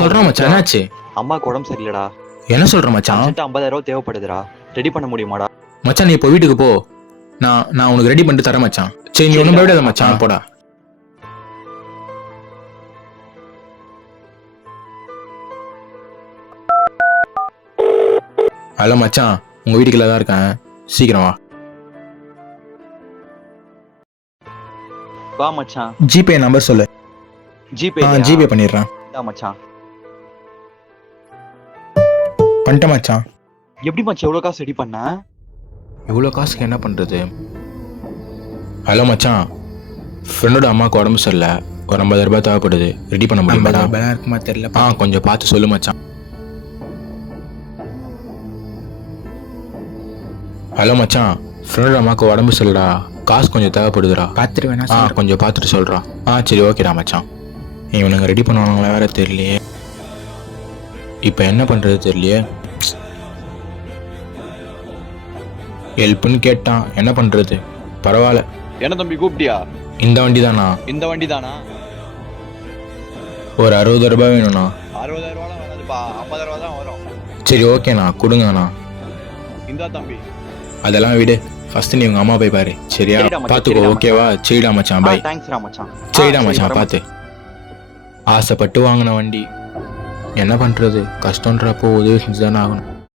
சொல்றேன் மச்சான். என்னாச்சு? அம்மாக்கு உடம்பு சரியில்லடா. என்ன சொல்ற மச்சான்? 50,000 தேவைப்படுதுடா. ரெடி பண்ண முடியுமாடா? மச்சான் நீ இப்போ வீட்டுக்கு போ. நான் உனக்கு ரெடி பண்ணிட்டு தரேன் மச்சான். சரி நீ ஒன்றும் பயப்படாத மச்சான், போடா. ஹலோ மச்சான், உங்க வீட்டுக்குள்ள தான் இருக்கேன், சீக்கிரம் வா. வா மச்சான். ஜிபே நம்பர் சொல்லு. ஜிபே பண்ணிடுறேன் மச்சான். பண்ணிட்டேன் மச்சான். எப்படி மச்சான் எவ்வளோ காசு ரெடி பண்ண? இவ்வளோ காசுக்கு என்ன பண்ணுறது? ஹலோ மச்சான், ஃப்ரெண்டோட அம்மாவுக்கு உடம்பு சரியில்லை, ஒரு 50,000 ரூபாய் தேவைப்படுது. ரெடி பண்ண முடியுமா? இருக்குமா தெரியல. கொஞ்சம் பார்த்து சொல்லு மச்சான். ஹலோ மச்சான், ஃப்ரெண்டோட அம்மாவுக்கு உடம்பு சரியில்லடா, காசு கொஞ்சம் தேவைப்படுதுடா. பார்த்துட்டு வேணா கொஞ்சம் பார்த்துட்டு சொல்கிறா. சரி ஓகேடா மச்சான். இவனுங்க ரெடி பண்ணுவானுங்களா வேற தெரியலையே. இப்போ என்ன பண்ணுறது தெரியலையே. ஹெல்ப்னு கேட்டான், என்ன பண்ணுறது? பரவாயில்ல. என்ன தம்பி கூப்பிட்டியா? இந்த வண்டி தானா? இந்த வண்டி தானா? ஒரு 60,000 ரூபாய் வேணும்ண்ணா. 60,000 ரூபாய் வராதுப்பா, 50,000 ரூபாய் தான் வரும். சரி ஓகேண்ணா, கொடுங்கண்ணா. இந்தா தம்பி. அதெல்லாம் விடு, ஃபர்ஸ்ட் நீ உங்க அம்மா போய் பாரு, சரியா? பார்த்துக்கோ, ஓகேவா? சரிடா மச்சான், பாய். தேங்க்ஸ்டா மச்சான். சரிடா மச்சான், பார்த்து. ஆசைப்பட்டு வாங்கின வண்டி, என்ன பண்ணுறது? கஷ்டன்றப்போ உதவி செஞ்சு தானே ஆகணும்.